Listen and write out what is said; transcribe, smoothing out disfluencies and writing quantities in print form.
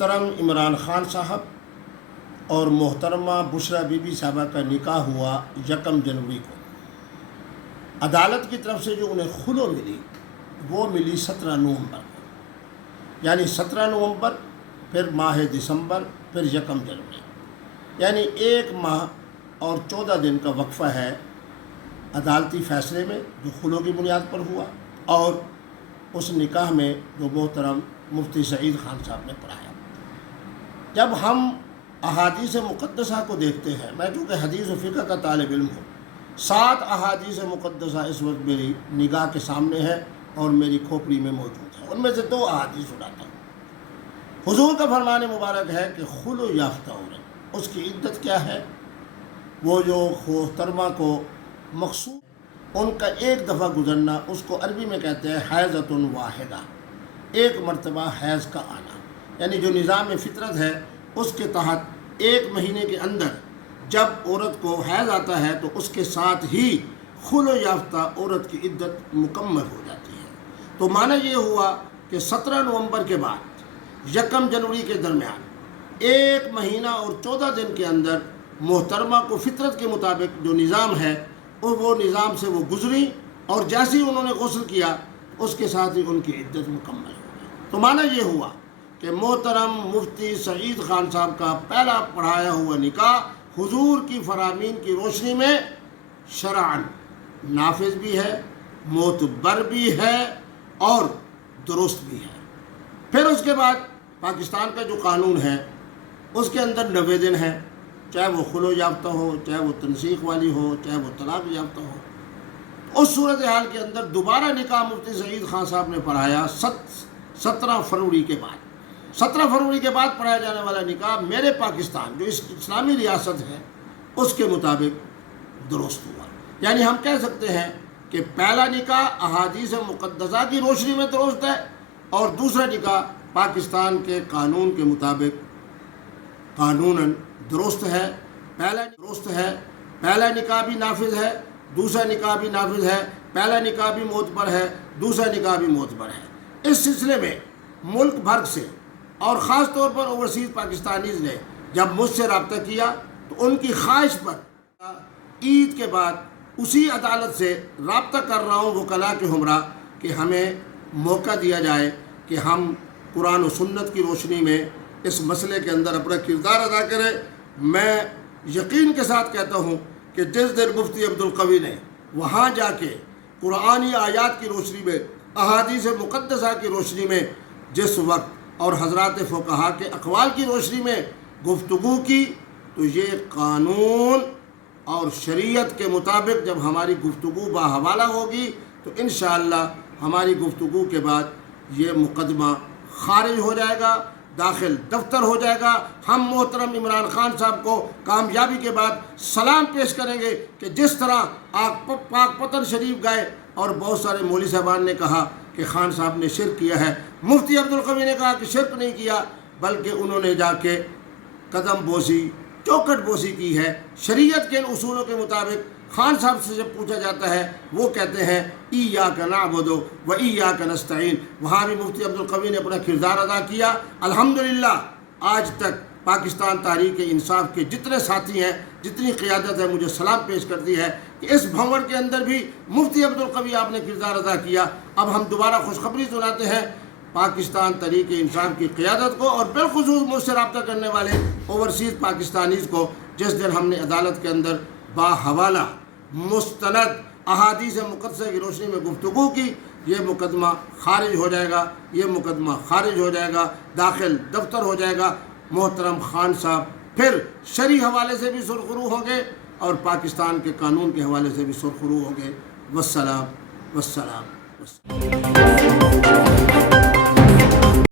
محترم عمران خان صاحب اور محترمہ بشرا بی بی صاحبہ کا نکاح ہوا 1 جنوری کو۔ عدالت کی طرف سے جو انہیں خلو ملی وہ ملی 17 نومبر کو، یعنی 17 نومبر، پھر ماہ دسمبر، پھر 1 جنوری، یعنی 1 ماہ اور 14 دن کا وقفہ ہے عدالتی فیصلے میں جو خلو کی بنیاد پر ہوا، اور اس نکاح میں جو محترم مفتی سعید خان صاحب نے پڑھایا۔ جب ہم احادیث مقدسہ کو دیکھتے ہیں، میں چونکہ حدیث و فقہ کا طالب علم ہوں، 7 احادیث مقدسہ اس وقت میری نگاہ کے سامنے ہے اور میری کھوپڑی میں موجود ہے۔ ان میں سے 2 احادیث سناتا ہوں۔ حضور کا فرمان مبارک ہے کہ خلو یافتہ عورت، اس کی عدت کیا ہے؟ وہ جو محترمہ کو مقصود ان کا ایک دفعہ گزرنا، اس کو عربی میں کہتے ہیں حیضۃ واحدہ، ایک مرتبہ حیض کا آنا، یعنی جو نظام فطرت ہے اس کے تحت 1 مہینے کے اندر جب عورت کو حیض آتا ہے تو اس کے ساتھ ہی خلو یافتہ عورت کی عدت مکمل ہو جاتی ہے۔ تو معنی یہ ہوا کہ 17 نومبر کے بعد 1 جنوری کے درمیان 1 مہینہ اور 14 دن کے اندر محترمہ کو فطرت کے مطابق جو نظام ہے وہ نظام سے وہ گزری، اور جیسے ہی انہوں نے غسل کیا اس کے ساتھ ہی ان کی عدت مکمل ہو گئی۔ تو معنی یہ ہوا کہ محترم مفتی سعید خان صاحب کا پہلا پڑھایا ہوا نکاح حضور کی فرامین کی روشنی میں شرعاً نافذ بھی ہے، معتبر بھی ہے اور درست بھی ہے۔ پھر اس کے بعد پاکستان کا جو قانون ہے اس کے اندر 90 دن ہے، چاہے وہ خلو یافتہ ہو، چاہے وہ تنسیخ والی ہو، چاہے وہ طلاق یافتہ ہو۔ اس صورتحال کے اندر دوبارہ نکاح مفتی سعید خان صاحب نے پڑھایا 17 فروری کے بعد۔ 17 فروری کے بعد پڑھایا جانے والا نکاح میرے پاکستان جو اس اسلامی ریاست ہے اس کے مطابق درست ہوا۔ یعنی ہم کہہ سکتے ہیں کہ پہلا نکاح احادیث مقدسہ کی روشنی میں درست ہے، اور دوسرا نکاح پاکستان کے قانون کے مطابق قانوناً درست ہے۔ پہلا نکاح بھی نافذ ہے، دوسرا نکاح بھی نافذ ہے، پہلا نکاح بھی معتبر ہے، دوسرا نکاح بھی معتبر ہے۔ اس سلسلے میں ملک بھر سے اور خاص طور پر اوورسیز پاکستانیز نے جب مجھ سے رابطہ کیا تو ان کی خواہش پر عید کے بعد اسی عدالت سے رابطہ کر رہا ہوں وکلاء کے ہمراہ کہ ہمیں موقع دیا جائے کہ ہم قرآن و سنت کی روشنی میں اس مسئلے کے اندر اپنا کردار ادا کریں۔ میں یقین کے ساتھ کہتا ہوں کہ جس دن مفتی عبدالقوی نے وہاں جا کے قرآنی آیات کی روشنی میں، احادیث مقدسہ کی روشنی میں جس وقت اور حضرات فقہا کے اقوال کی روشنی میں گفتگو کی، تو یہ قانون اور شریعت کے مطابق جب ہماری گفتگو باحوالہ ہوگی تو انشاءاللہ ہماری گفتگو کے بعد یہ مقدمہ خارج ہو جائے گا، داخل دفتر ہو جائے گا۔ ہم محترم عمران خان صاحب کو کامیابی کے بعد سلام پیش کریں گے کہ جس طرح آپ پاک پتن شریف گئے اور بہت سارے مولوی صاحبان نے کہا کہ خان صاحب نے شرک کیا ہے، مفتی عبدالقوی نے کہا کہ شرک نہیں کیا، بلکہ انہوں نے جا کے قدم بوسی، چوکٹ بوسی کی ہے۔ شریعت کے ان اصولوں کے مطابق خان صاحب سے جب پوچھا جاتا ہے وہ کہتے ہیں ایاک نعبد و ایاک نستعین۔ وہاں بھی مفتی عبدالقوی نے اپنا کردار ادا کیا۔ الحمدللہ آج تک پاکستان تحریک انصاف کے جتنے ساتھی ہیں، جتنی قیادت ہے، مجھے سلام پیش کرتی ہے کہ اس بھنور کے اندر بھی مفتی عبدالقوی آپ نے کردار ادا کیا۔ اب ہم دوبارہ خوشخبری سناتے ہیں پاکستان تحریک انصاف کی قیادت کو اور بالخصوص مجھ سے رابطہ کرنے والے اوورسیز پاکستانیز کو، جس دن ہم نے عدالت کے اندر باحوالہ مستند احادیث مقدسہ کی روشنی میں گفتگو کی، یہ مقدمہ خارج ہو جائے گا، یہ مقدمہ خارج ہو جائے گا، داخل دفتر ہو جائے گا۔ محترم خان صاحب پھر شرعی حوالے سے بھی سرخرو ہوں گے اور پاکستان کے قانون کے حوالے سے بھی سرخرو ہوں گے۔ والسلام والسلام والسلام۔